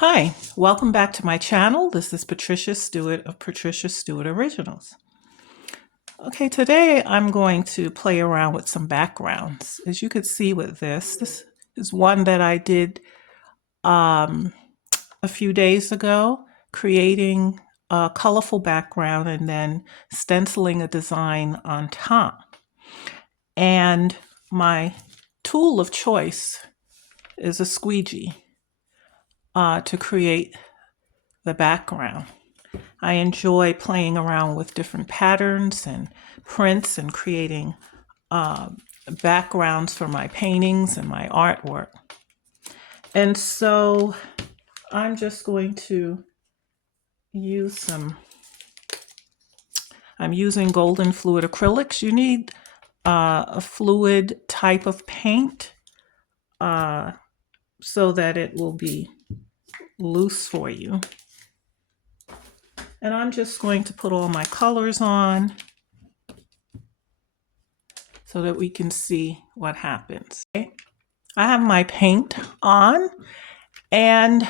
Hi, welcome back to my channel. This is Patricia Stuart of Patricia Stuart Originals. Okay, today I'm going to play around with some backgrounds. As you could see with this is one that I did a few days ago, creating a colorful background and then stenciling a design on top. And my tool of choice is a squeegee to create the background. I enjoy playing around with different patterns and prints and creating backgrounds for my paintings and my artwork. And so I'm just going to use I'm using golden fluid acrylics. You need a fluid type of paint so that it will be loose for you. And I'm just going to put all my colors on so that we can see what happens. Okay. I have my paint on, and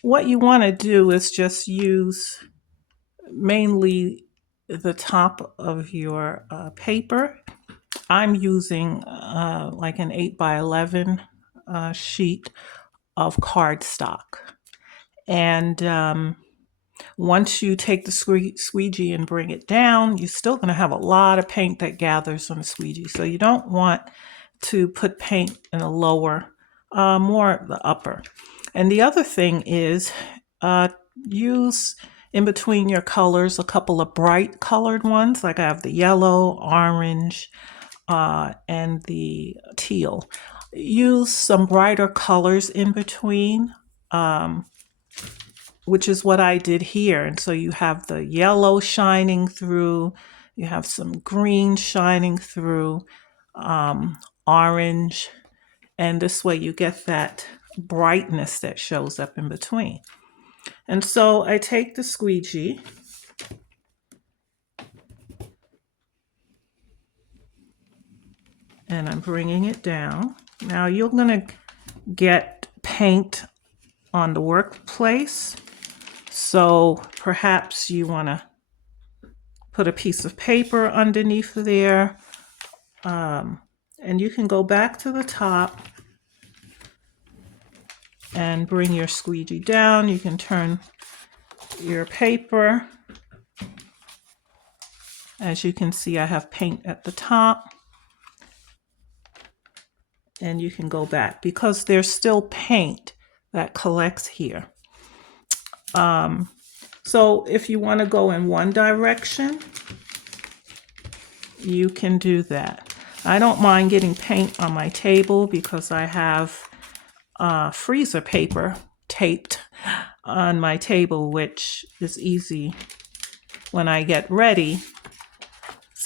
what you want to do is just use mainly the top of your paper. I'm using like an 8x11 sheet of cardstock. And once you take the squeegee and bring it down, you're still going to have a lot of paint that gathers on the squeegee. So you don't want to put paint in the lower, more the upper. And the other thing is use in between your colors a couple of bright colored ones, like I have the yellow, orange, and the teal. Use some brighter colors in between, which is what I did here. And so you have the yellow shining through, you have some green shining through, orange, and this way you get that brightness that shows up in between. And so I take the squeegee and I'm bringing it down. Now you're going to get paint on the workplace, so perhaps you want to put a piece of paper underneath there, and you can go back to the top and bring your squeegee down. You can turn your paper. As you can see, I have paint at the top, and you can go back because there's still paint that collects here. So if you want to go in one direction, you can do that. I don't mind getting paint on my table because I have freezer paper taped on my table, which is easy when I get ready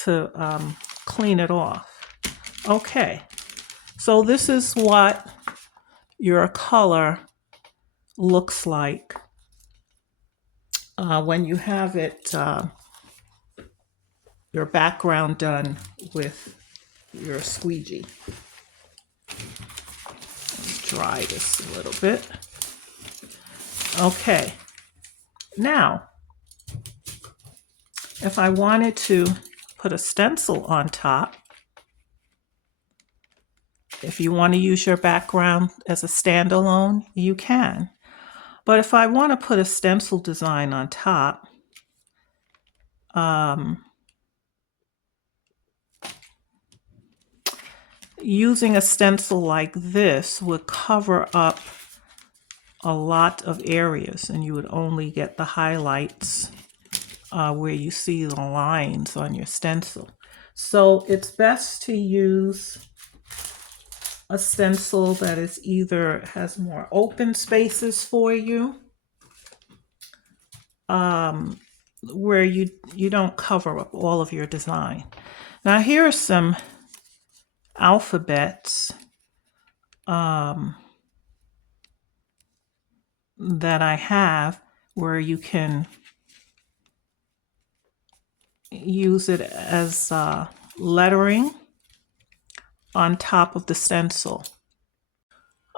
to clean it off. Okay, so this is what your color looks like when you have it, your background done with your squeegee. Let's dry this a little bit. Okay, now if I wanted to put a stencil on top, if you want to use your background as a standalone, you can. But if I want to put a stencil design on top, using a stencil like this would cover up a lot of areas, and you would only get the highlights where you see the lines on your stencil. So it's best to use a stencil that is either has more open spaces for you, where you don't cover up all of your design. Now here are some alphabets that I have where you can use it as lettering on top of the stencil.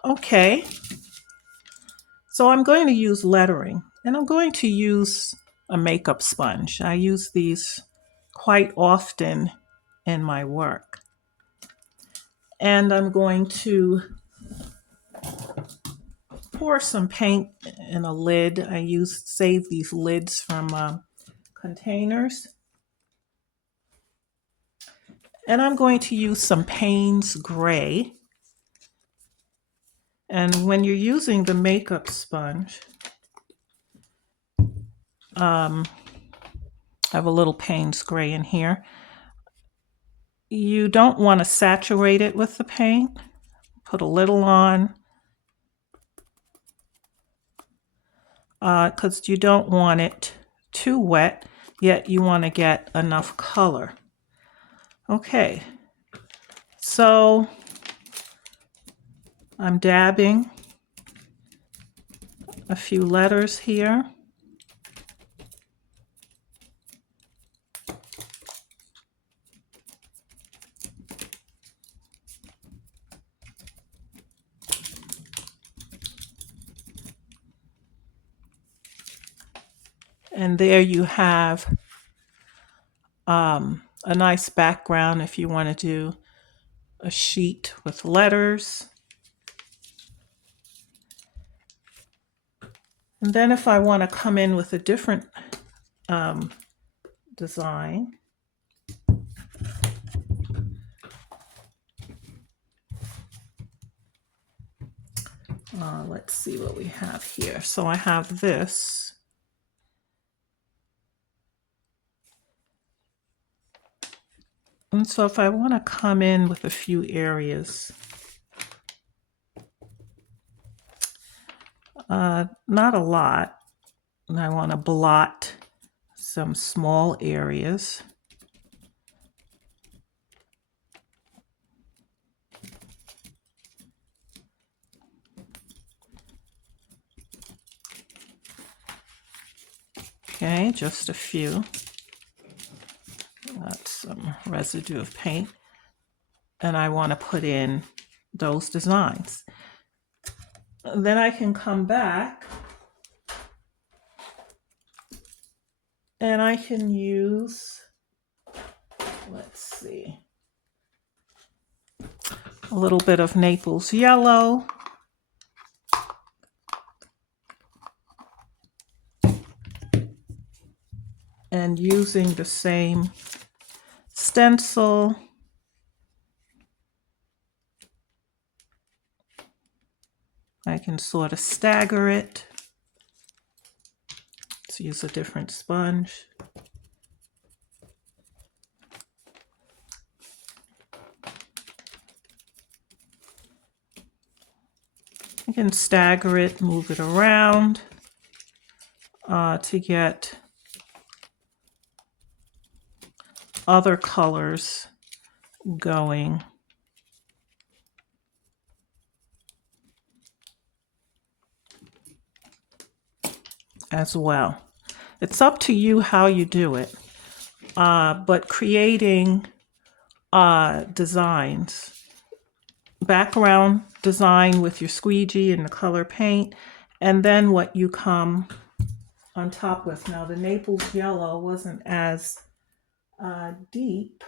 Okay, So I'm going to use lettering, and I'm going to use a makeup sponge. I use these quite often in my work. And I'm going to pour some paint in a lid. I save these lids from containers. And I'm going to use some Payne's Gray. And when you're using the makeup sponge, I have a little Payne's Gray in here. You don't want to saturate it with the paint. Put a little on, because you don't want it too wet, yet you want to get enough color. Okay, so I'm dabbing a few letters here. And there you have a nice background if you want to do a sheet with letters. And then if I want to come in with a different design, let's see what we have here. So I have this. And so if I want to come in with a few areas, not a lot, and I want to blot some small areas. Okay, just a few. That's some residue of paint. And I want to put in those designs. Then I can come back and I can use, let's see, a little bit of Naples yellow. And using the same stencil, I can sort of stagger it. Let's use a different sponge. I can stagger it, move it around to get other colors going. As well. It's up to you how you do it, but creating designs, background design with your squeegee and the color paint, and then what you come on top with. Now the Naples yellow wasn't as deep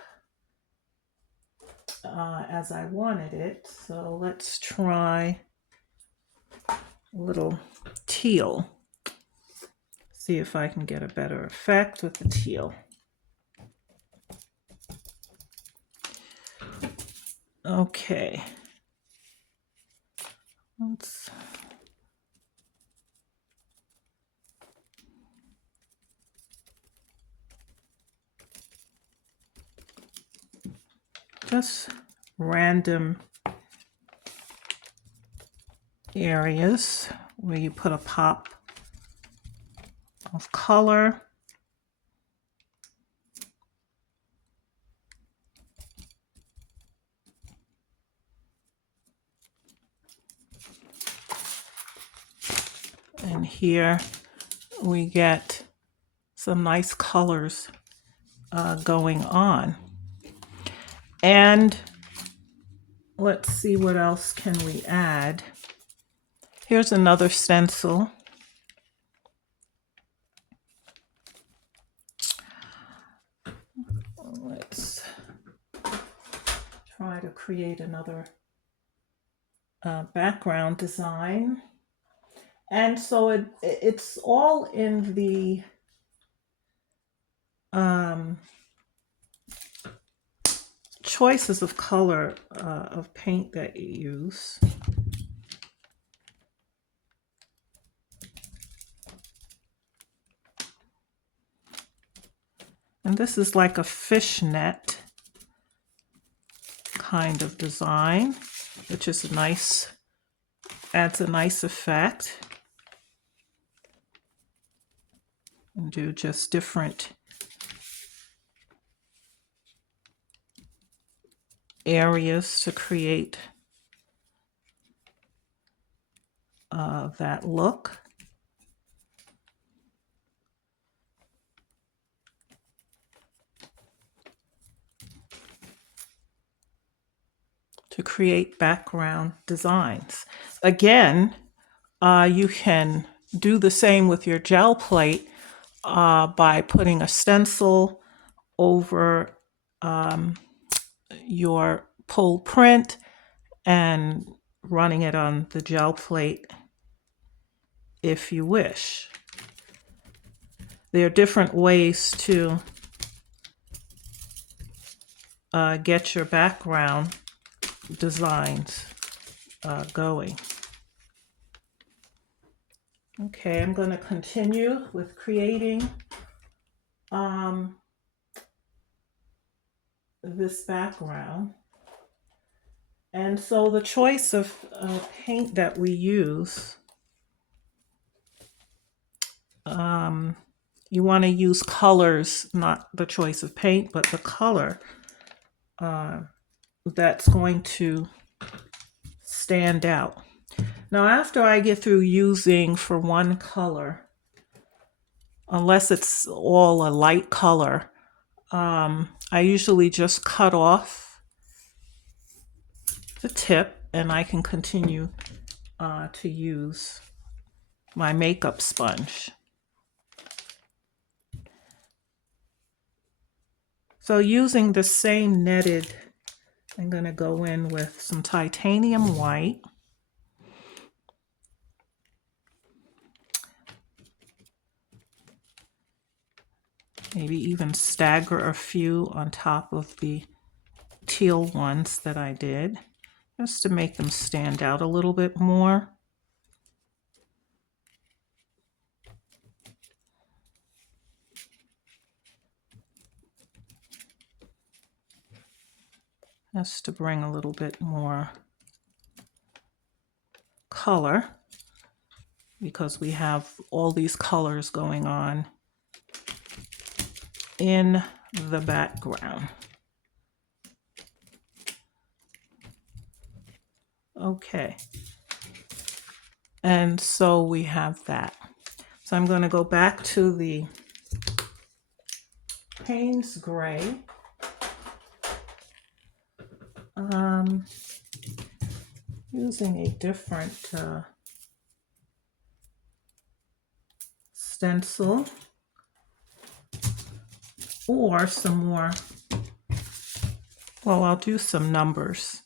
as I wanted it, so let's try a little teal. See if I can get a better effect with the teal. Okay. Let's just random areas where you put a pop of color. And here we get some nice colors going on. And let's see what else can we add. Here's another stencil. Let's try to create another background design. And so it's all in the choices of color of paint that you use. And this is like a fishnet kind of design, which is nice, adds a nice effect. And do just different areas to create that look. To create background designs. Again, you can do the same with your gel plate by putting a stencil over your pulled print and running it on the gel plate if you wish. There are different ways to get your background designs going. Okay, I'm going to continue with creating this background. And so the choice of paint that we use, you want to use colors, not the choice of paint, but the color that's going to stand out. Now, after I get through using for one color, unless it's all a light color, I usually just cut off the tip and I can continue to use my makeup sponge. So using the same netted, I'm going to go in with some titanium white. Maybe even stagger a few on top of the teal ones that I did, just to make them stand out a little bit more. Just to bring a little bit more color, because we have all these colors going on in the background. Okay, and so we have that. So I'm going to go back to the Payne's Gray. Using a different stencil or some more, well, I'll do some numbers.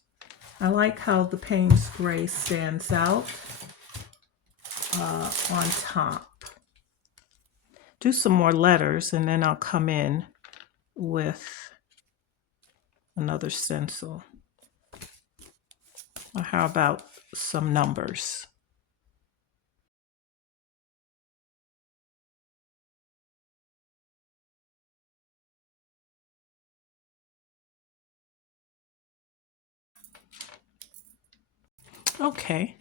I like how the Payne's Gray stands out on top. Do some more letters and then I'll come in with another stencil. Or how about some numbers? Okay,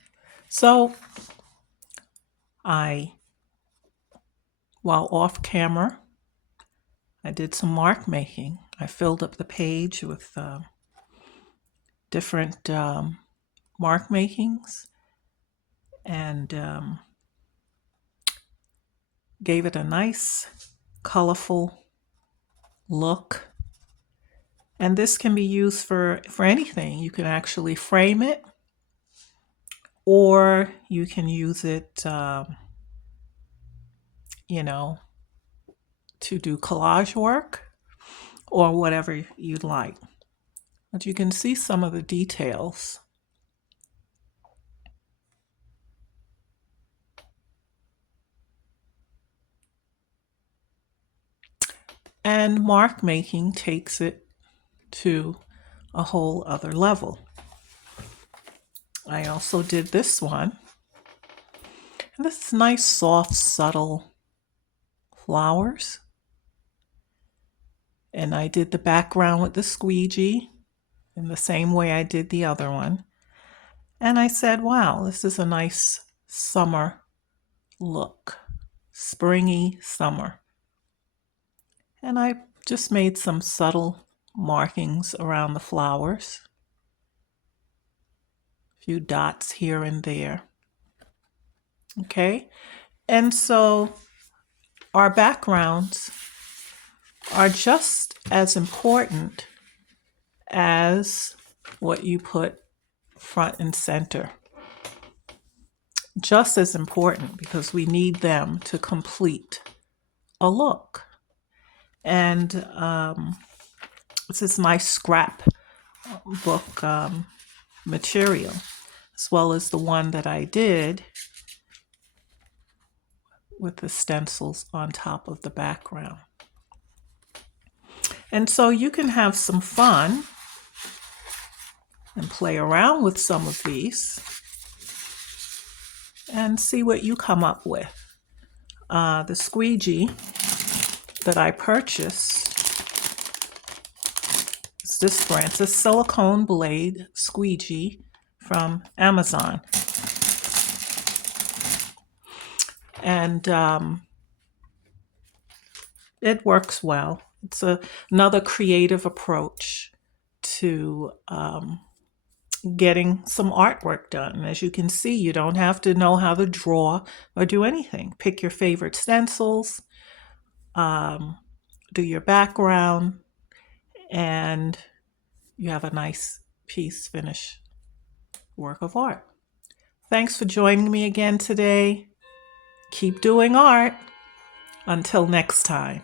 so while off camera, I did some mark making. I filled up the page with different mark makings and gave it a nice colorful look. And this can be used for anything. You can actually frame it or you can use it, you know, to do collage work or whatever you'd like. But you can see some of the details. And mark making takes it to a whole other level. I also did this one. And this is nice, soft, subtle flowers. And I did the background with the squeegee in the same way I did the other one. And I said, wow, this is a nice summer look, springy summer. And I just made some subtle markings around the flowers, a few dots here and there. Okay, and so our backgrounds are just as important as what you put front and center. Just as important, because we need them to complete a look. And it's this nice scrap book material, as well as the one that I did with the stencils on top of the background. And so you can have some fun and play around with some of these and see what you come up with. The squeegee that I purchased is this brand. It's a silicone blade squeegee from Amazon. And it works well. It's another creative approach to getting some artwork done. As you can see, you don't have to know how to draw or do anything. Pick your favorite stencils, do your background, and you have a nice piece, finished work of art. Thanks for joining me again today. Keep doing art. Until next time.